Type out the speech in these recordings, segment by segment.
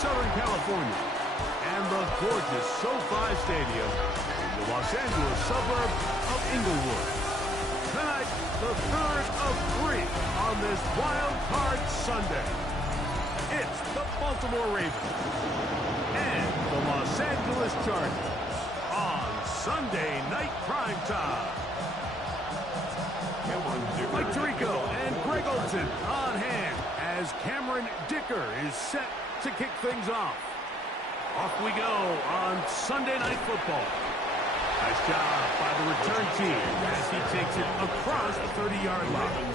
Southern California, and the gorgeous SoFi Stadium in the Los Angeles suburb of Inglewood. Tonight, the third of three on this wild card Sunday. It's the Baltimore Ravens and the Los Angeles Chargers on Sunday Night Primetime. Mike Tirico and Greg Olson on hand as Cameron Dicker is set to kick things off. Off we go on Sunday Night Football. Nice job by the return team as he takes it across the 30-yard line.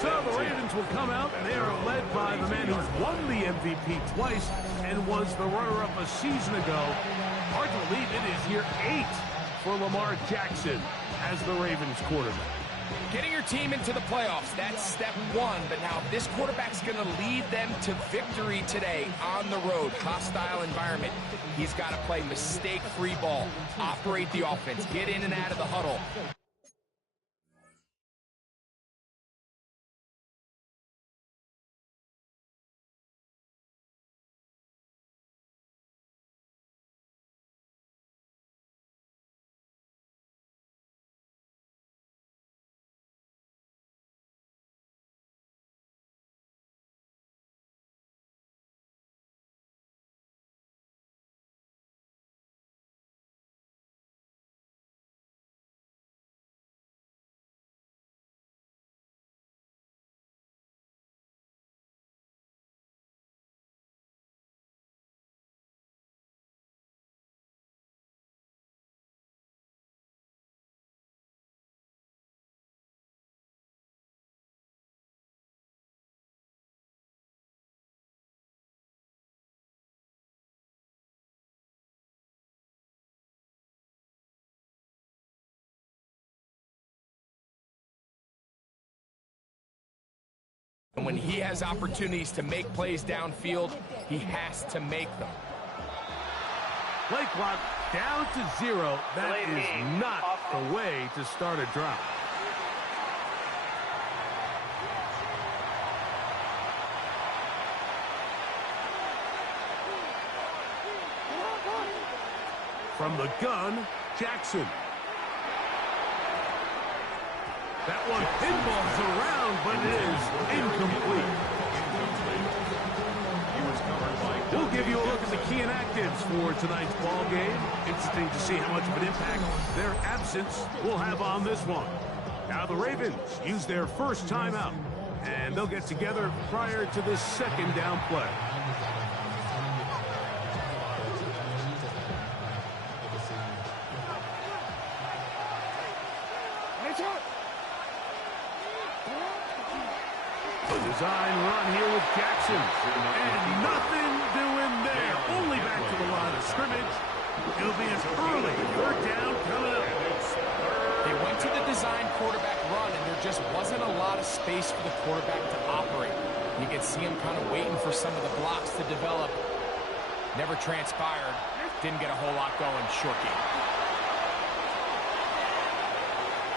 So the Ravens will come out, and they are led by the man who's won the MVP twice and was the runner-up a season ago. Hard to believe it is year 8 for Lamar Jackson as the Ravens quarterback. Getting your team into the playoffs, that's step one. But now this quarterback's going to lead them to victory today on the road. Hostile environment. He's got to play mistake-free ball, operate the offense, get in and out of the huddle. And when he has opportunities to make plays downfield, he has to make them. Play clock down to 0. That is not the way to start a drive. From the gun, Jackson. That one pinballs around, but it is incomplete. We'll give you a look at the key inactives for tonight's ball game. Interesting to see how much of an impact their absence will have on this one. Now the Ravens use their first timeout, and they'll get together prior to the second down play. Design run here with Jackson, and nothing doing there. Only back to the line of scrimmage. It'll be an early third down coming up. They went to the design quarterback run, and there just wasn't a lot of space for the quarterback to operate. You can see him kind of waiting for some of the blocks to develop. Never transpired. Didn't get a whole lot going. Short game.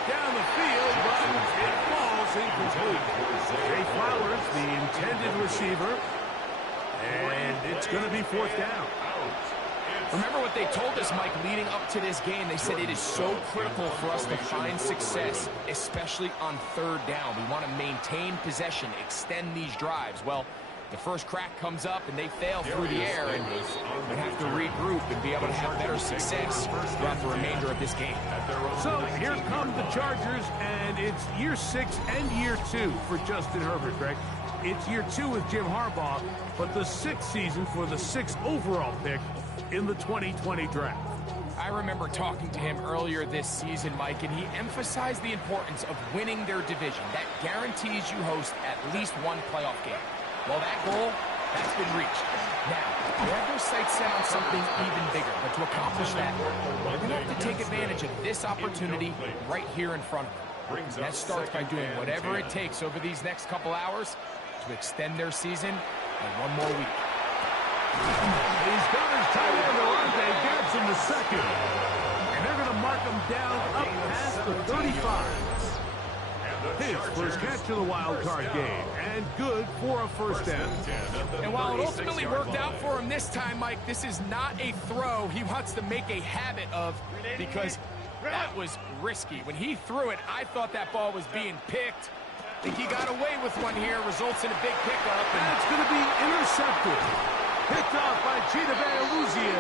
Down the field, but it falls incomplete. Jay Flowers, the intended receiver, and it's going to be fourth down. Remember what they told us, Mike, leading up to this game. They said it is so critical for us to find success, especially on third down. We want to maintain possession, extend these drives. Well, the first crack comes up, and they fail through the air, and we have to regroup and be able to have better success throughout the remainder of this game. So here come the Chargers, and it's year 6 and year 2 for Justin Herbert, Greg. It's year 2 with Jim Harbaugh, but the 6th season for the 6th overall pick in the 2020 draft. I remember talking to him earlier this season, Mike, and he emphasized the importance of winning their division. That guarantees you host at least one playoff game. Well, that goal, that's been reached. Now, they have their sights set on something even bigger, but to accomplish that, they're going to have to take advantage of this opportunity right here in front of them. And that starts by doing whatever it takes over these next couple hours to extend their season by one more week. He's got his tight end, Orlando Gibson, the second. And they're going to mark him down up past the 35. His first catch of the wild card game, and good for a first down. And while it ultimately worked out for him this time, Mike, this is not a throw he wants to make a habit of, because that was risky. When he threw it, I thought that ball was being picked. I think he got away with one here, results in a big pickup. And it's going to be intercepted. Picked off by Chidobe Awuzie.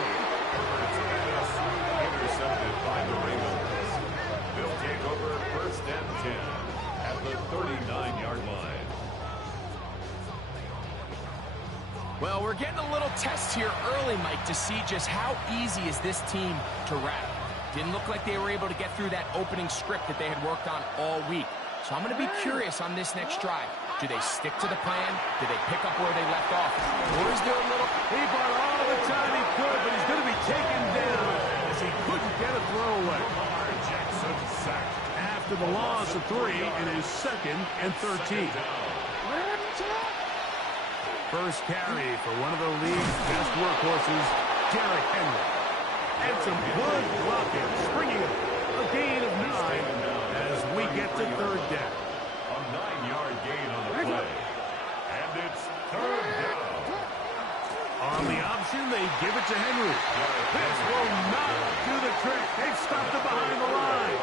Intercepted by the Ravens. They'll take over first and 10 at the 39-yard line. Well, we're getting a little test here early, Mike, to see just how easy is this team to wrap. Didn't look like they were able to get through that opening script that they had worked on all week. So I'm going to be curious on this next drive. Do they stick to the plan? Do they pick up where they left off? Or is there a little... He bought all the time he could, but he's going to be taken down as he couldn't get a throwaway. Jackson sacked. After the loss of 3 in his 2nd and 13. First carry for one of the league's best workhorses, Derrick Henry. And some good blocking, springing up. A gain of 9 as we get to third down. A 9-yard gain on the play. And it's third down. On the option, they give it to Henry. This will not do the trick. They've stopped it behind the line.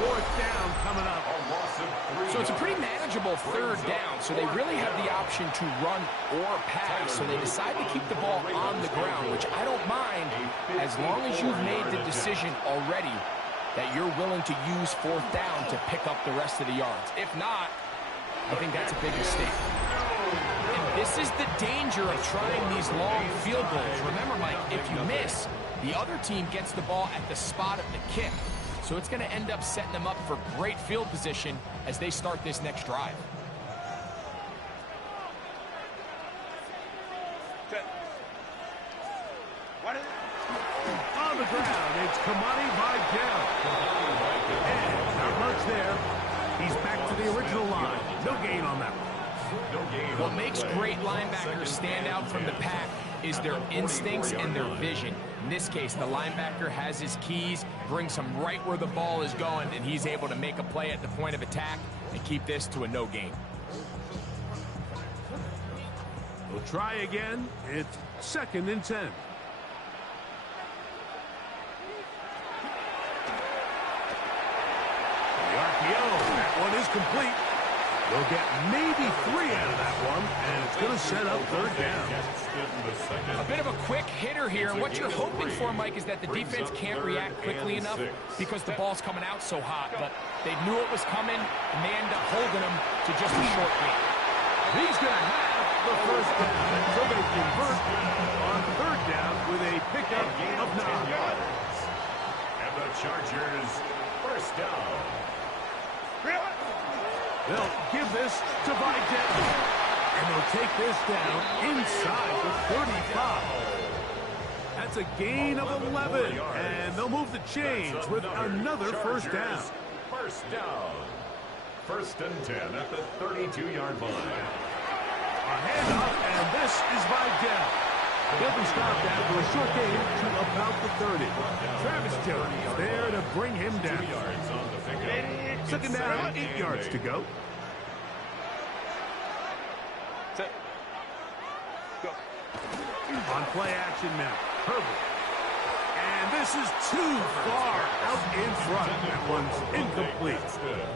Fourth down coming up. A loss of 3. So it's a pretty manageable third down, so they really have the option to run or pass, so they decide to keep the ball on the ground, which I don't mind as long as you've made the decision already that you're willing to use fourth down to pick up the rest of the yards. If not, I think that's a big mistake. And this is the danger of trying these long field goals. Remember, Mike, if you miss, the other team gets the ball at the spot of the kick. So it's going to end up setting them up for great field position as they start this next drive. On the ground, it's Kamani Vidal. And not much there. He's back to the original line. No gain on that one. What makes great linebackers stand out from the pack is their instincts and their vision. In this case, the linebacker has his keys, brings him right where the ball is going, and he's able to make a play at the point of attack and keep this to a no gain. We'll try again. It's 2nd and 10. The RPO, that one is complete. They'll get maybe 3 out of that one, and it's going to set up third down. A bit of a quick hitter here, and what you're hoping for, Mike, is that the defense can't react quickly enough because the ball's coming out so hot, but they knew it was coming, and they end up holding them to just a short gain. He's going to have the first down, so they convert on third down with a pickup of 9. And the Chargers first down. They'll give this to Vidal. And they'll take this down inside the 35. That's a gain of 11. And they'll move the chains with another first down. First down. First and 10 at the 32-yard line. A handoff, and this is Vidal. He'll be stopped after a short gain to about the 30. Travis Jones is there to bring him down. 2 yards on the pickup. Second down, 8 yards to go. On play action now, Herbert. And this is too far out in front. That one's incomplete.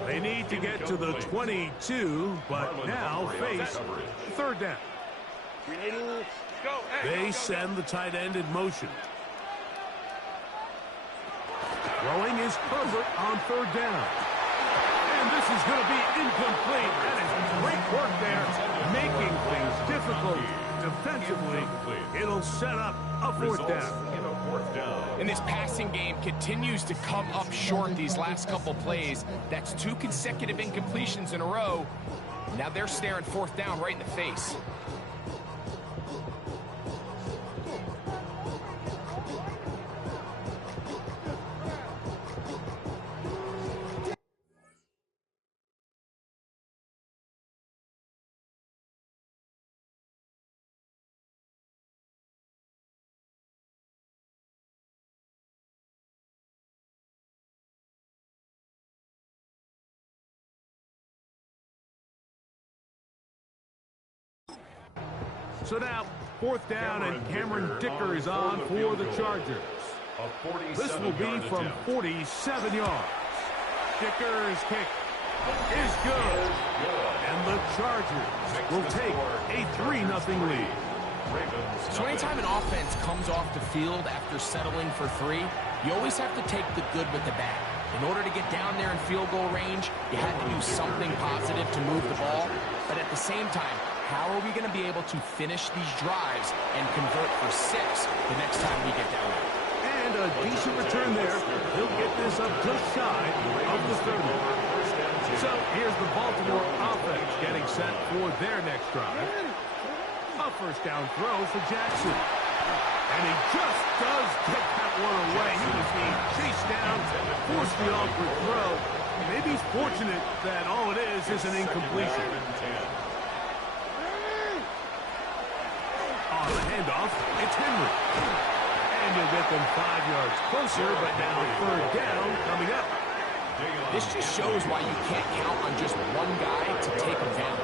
They need to get to the 22, but now face third down. They send the tight end in motion. Throwing is Herbert on third down. And this is going to be incomplete. That is great work there, making things difficult defensively. It'll set up a fourth down. And this passing game continues to come up short these last couple plays. That's 2 consecutive incompletions in a row. Now they're staring fourth down right in the face. So now, 4th down, and Cameron Dicker is on for the Chargers. This will be from 47 yards. Dicker's kick is good. And the Chargers will take a 3-0 lead. So anytime an offense comes off the field after settling for 3, you always have to take the good with the bad. In order to get down there in field goal range, you had to do something positive to move the ball. But at the same time, how are we going to be able to finish these drives and convert for 6 the next time we get down there? And a decent return there. He'll get this up just shy of the 30. So here's the Baltimore offense getting set for their next drive. A 1st down throw for Jackson. And he just does get that one away. He was being chased down, forced the awkward throw. Maybe he's fortunate that all it is an incompletion. On the handoff, it's Henry. And he'll get them 5 yards closer, but now 3rd down coming up. This just shows why you can't count on just one guy to take him down.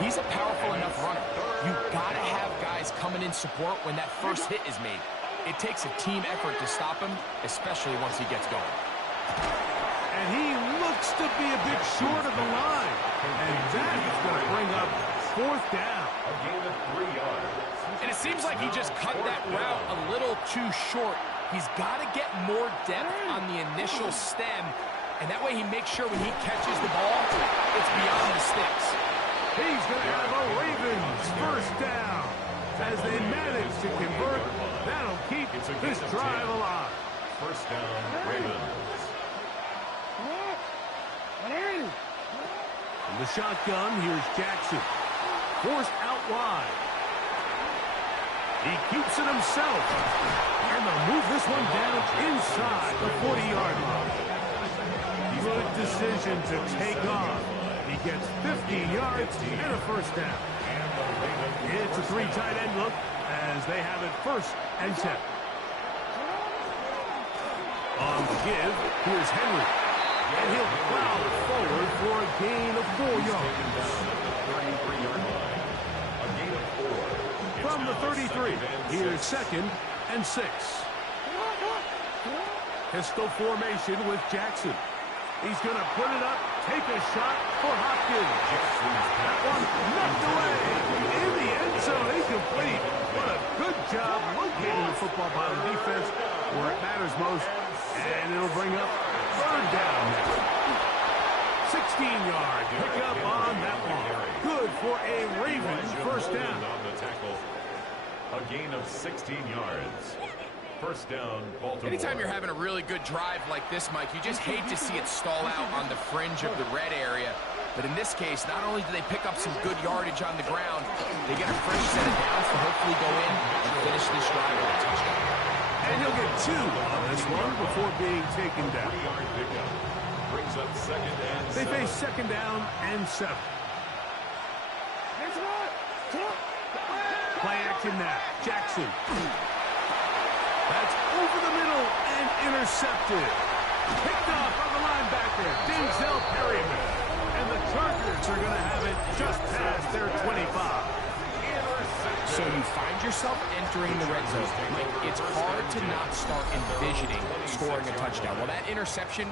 He's a powerful enough runner. You've got to have guys coming in support when that first hit is made. It takes a team effort to stop him, especially once he gets going. And he looks to be a bit short of the line. And that is going to bring up 4th down. A gain of 3 yards. And it seems like he just cut that route a little too short. He's got to get more depth on the initial stem, and that way he makes sure when he catches the ball, it's beyond the sticks. He's going to have a Ravens 1st down. As they manage to convert, that'll keep this drive alive. 1st down, Ravens. In the shotgun, here's Jackson. Forced out wide. He keeps it himself. And they'll move this one down inside the 40-yard line. Good decision to take off. He gets 15 yards and a 1st down. It's a 3 tight end look as they have it 1st and 10. On the give, here's Henry. And he'll plow forward for a gain of 4 yards. From the 33, here's 2nd and 6. Pistol formation with Jackson. He's going to put it up, take a shot for Hopkins. That one knocked away. In the end zone, incomplete. What a good job locating the football by the defense where it matters most. And it'll bring up 3rd down. 16-yard pickup on that one. Good for a Ravens 1st down. A gain of 16 yards. 1st down, Baltimore. Anytime you're having a really good drive like this, Mike, you just hate to see it stall out on the fringe of the red area. But in this case, not only do they pick up some good yardage on the ground, they get a fresh set of downs to hopefully go in and finish this drive with a touchdown. And he'll get 2 on this one before being taken down. 3-yard pickup. Brings up 2nd and 7. They face 2nd down and 7. Play action now. Jackson. That's over the middle and intercepted. Picked off by the linebacker, Denzel Perryman. And the Chargers are going to have it just past their 25. So you find yourself entering the red zone. Like, it's hard to not start envisioning scoring a touchdown. Well, that interception,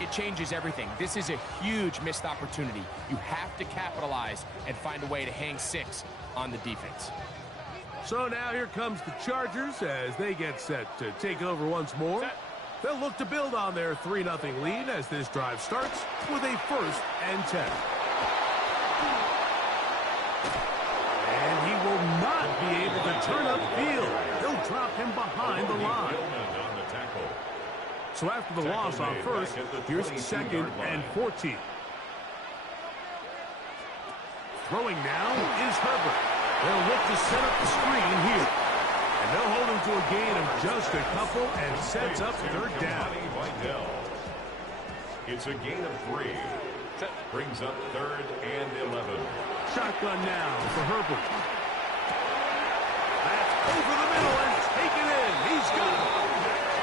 it changes everything. This is a huge missed opportunity. You have to capitalize and find a way to hang 6 on the defense. So now here comes the Chargers as they get set to take over once more. They'll look to build on their 3-0 lead as this drive starts with a 1st and 10. And he will not be able to turn upfield. They'll drop him behind the line. So after the loss on 1st, here's 2nd and 14. Throwing now is Herbert. They'll look to set up the screen here. And they'll hold him to a gain of just a couple and sets up 3rd down. It's a gain of 3. Brings up 3rd and 11. Shotgun now for Herbert. That's over the middle and taken in. He's got it.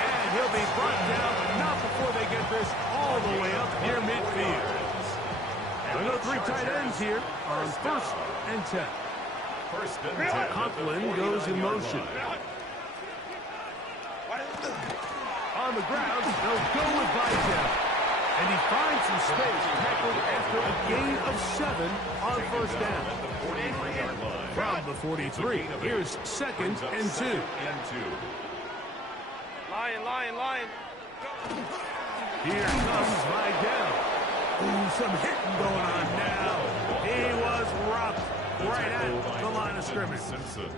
And he'll be brought down, but not before they get this all the way up near midfield. And we'll go 3 tight ends here on 1st and 10. First and 10 at the Conklin goes in 49-yard motion. line. On the ground, they'll go with Vidal. And he finds some space tackled after a gain of 7 on first down. At the 43-yard line. From the 43, here's second and 2. Lion. Here comes Vidal. Ooh, some hitting going on now. He was rocked right at the line of scrimmage. Simpson.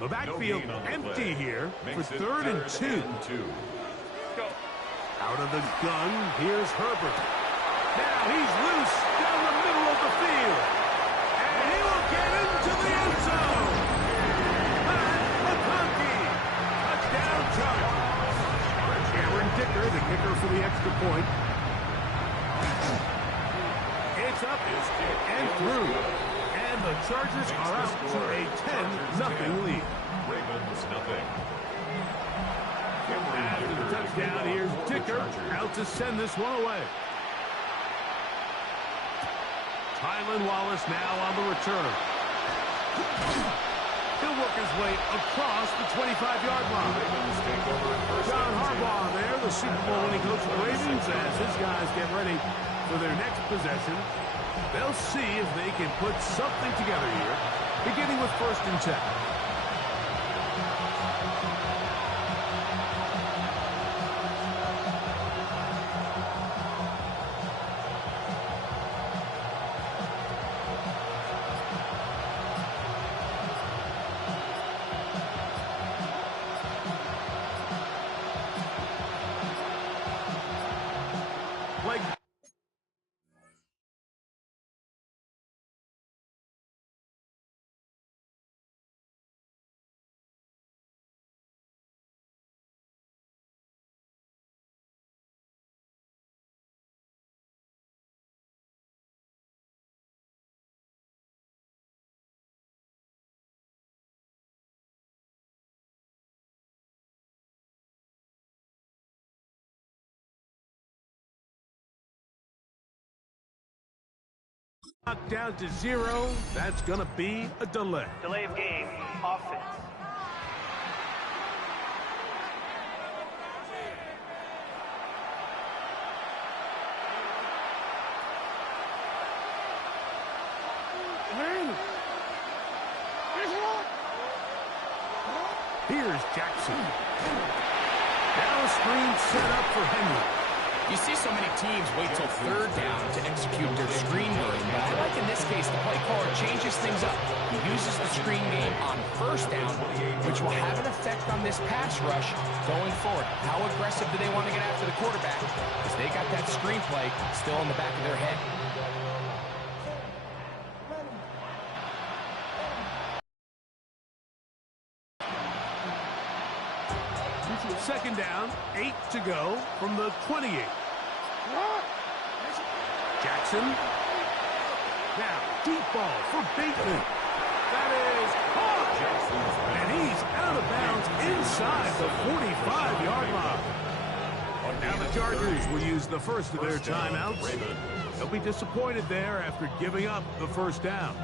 The backfield empty here for third and 2. Out of the gun, here's Herbert. Now he's loose down the middle of the field. And he will get into the end zone. Pat McConkey. Touchdown Chargers. Cameron Dicker, the kicker for the extra point. It's up and through. And the Chargers are out to a 10-0 lead. Ravens nothing. After the touchdown, here's Dicker out to send this one away. Tylan Wallace now on the return. He'll work his way across the 25-yard line. John Harbaugh there, the Super Bowl winning coach of the Ravens, as his guys get ready for their next possession. They'll see if they can put something together here, beginning with first and 10. Knocked down to 0. That's going to be a delay. Delay of game. Offense. Here's Jackson. Now a screen set up for Henry. You see so many teams wait till third down to execute their screen game, but I like in this case the play caller changes things up. He uses the screen game on first down, which will have an effect on this pass rush going forward. How aggressive do they want to get after the quarterback? Because they got that screen play still in the back of their head. Second down, 8 to go from the 28. Jackson. Now, deep ball for Bateman. That is caught. And he's out of bounds inside the 45-yard line. Now the Chargers will use the first of their timeouts. They'll be disappointed there after giving up the first down.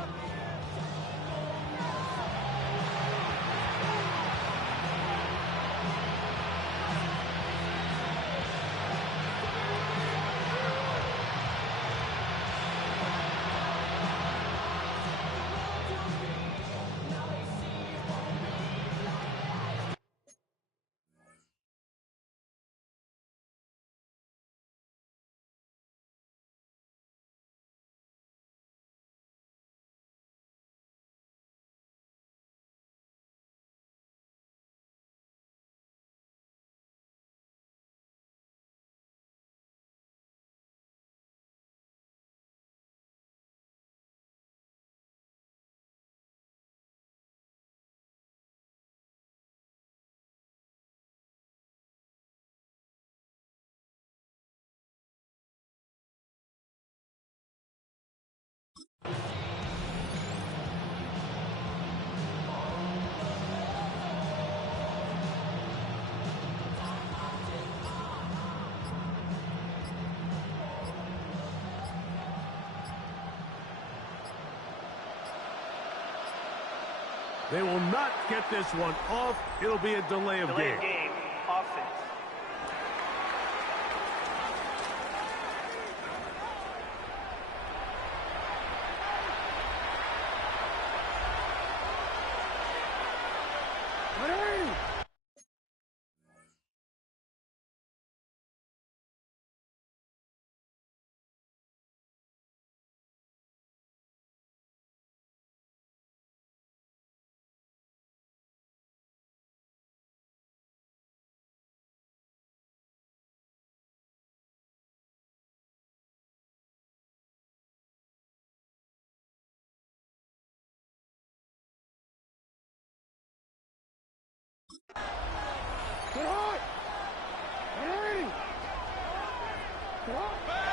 They will not get this one off. It'll be a delay of game. Offense.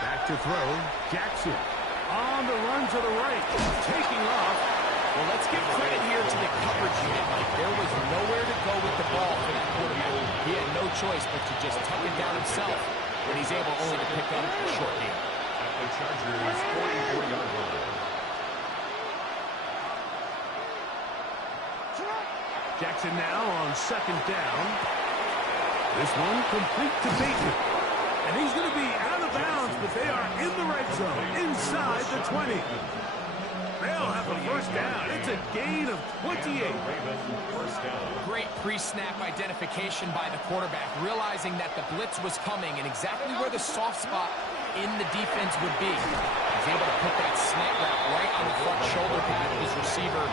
Back to throw. Jackson on the run to the right. Taking off. Well, let's give credit here to the coverage unit, Mike. There was nowhere to go with the ball for that quarterback. He had no choice but to just tuck it down himself, and he's able only to pick up a short gain. At the Chargers' 44-yard line. Jackson now on second down. This one complete to Bateman. And he's going to be out of bounds, but they are in the red zone, inside the 20. They'll have a first down. It's a gain of 28. Great pre-snap identification by the quarterback, realizing that the blitz was coming and exactly where the soft spot in the defense would be. He's able to put that slant route right on the front shoulder pad of his receiver.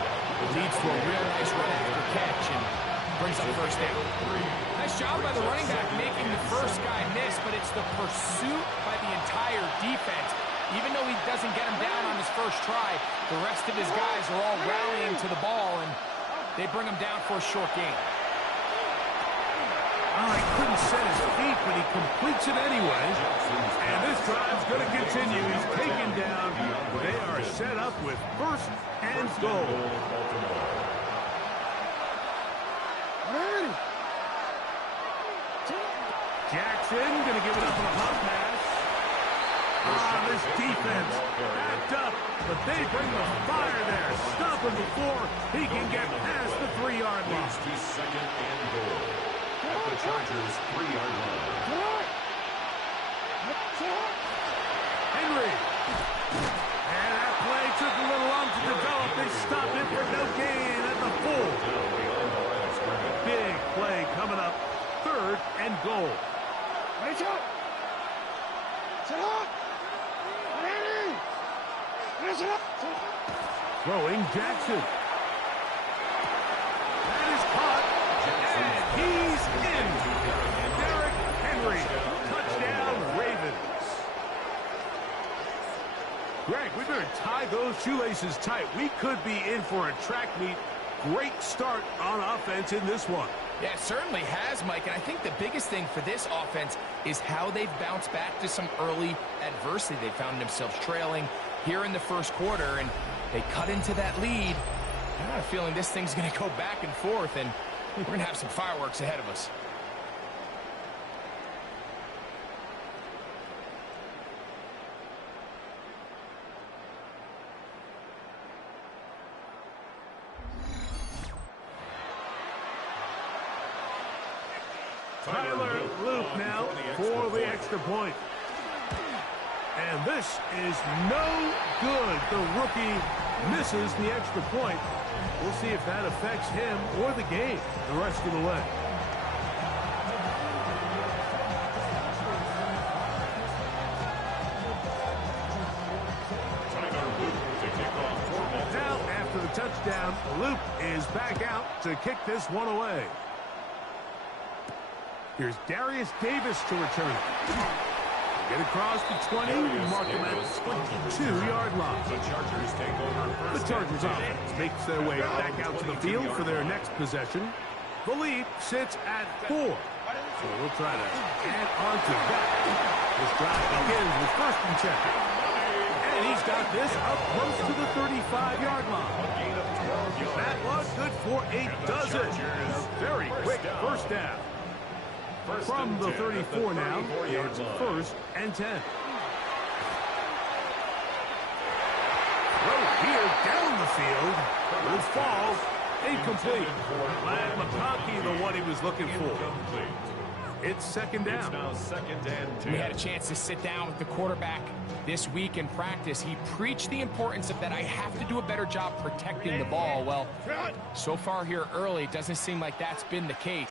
It leads to a real nice run after catch and brings up first down. Nice job by the running back making the first guy miss, but it's the pursuit by the entire defense. Even though he doesn't get him down on his first try, the rest of his guys are all rallying to the ball, and they bring him down for a short gain. Oh, he couldn't set his feet, but he completes it anyway. And this drive's going to continue. He's taken down. They are set up with first and goal. Jackson going to give it up on a hot pass. This defense backed up, but they bring the fire there. Stop him before he can get past the 3-yard line. Second and goal. At the Chargers' 3-yard line. Henry. And that play took a little long to develop. They stopped it for no gain at the 4. Big play coming up. Third and goal. Throwing Jackson. That is caught. And he's in. Derrick Henry. Touchdown, Ravens. Greg, we better tie those shoelaces tight. We could be in for a track meet. Great start on offense in this one. Yeah, it certainly has, Mike, and I think the biggest thing for this offense is how they've bounced back to some early adversity. They found themselves trailing here in the first quarter, and they cut into that lead. I have a feeling this thing's going to go back and forth, and we're going to have some fireworks ahead of us. Tyler Loop now for the extra point. And this is no good. The rookie misses the extra point. We'll see if that affects him or the game the rest of the way. Now, after the touchdown, Loop is back out to kick this one away. Here's Darius Davis to return it. Get across the 20, mark him at 22-yard line. The Chargers offense makes their way back out to the field for their next possession. The lead sits at 4. So we'll try to add on to that. This drive begins with 1st and 10. And he's got this up close to the 35-yard line. That was good for a dozen. A very quick first down. From the 34 now, it's 1st and 10. Throw here down the field. Will fall. Incomplete. Glad McConkey the one he was looking for. It's second down. It's now second and 10. We had a chance to sit down with the quarterback this week in practice. He preached the importance of that I have to do a better job protecting the ball. Well, so far here early, it doesn't seem like that's been the case.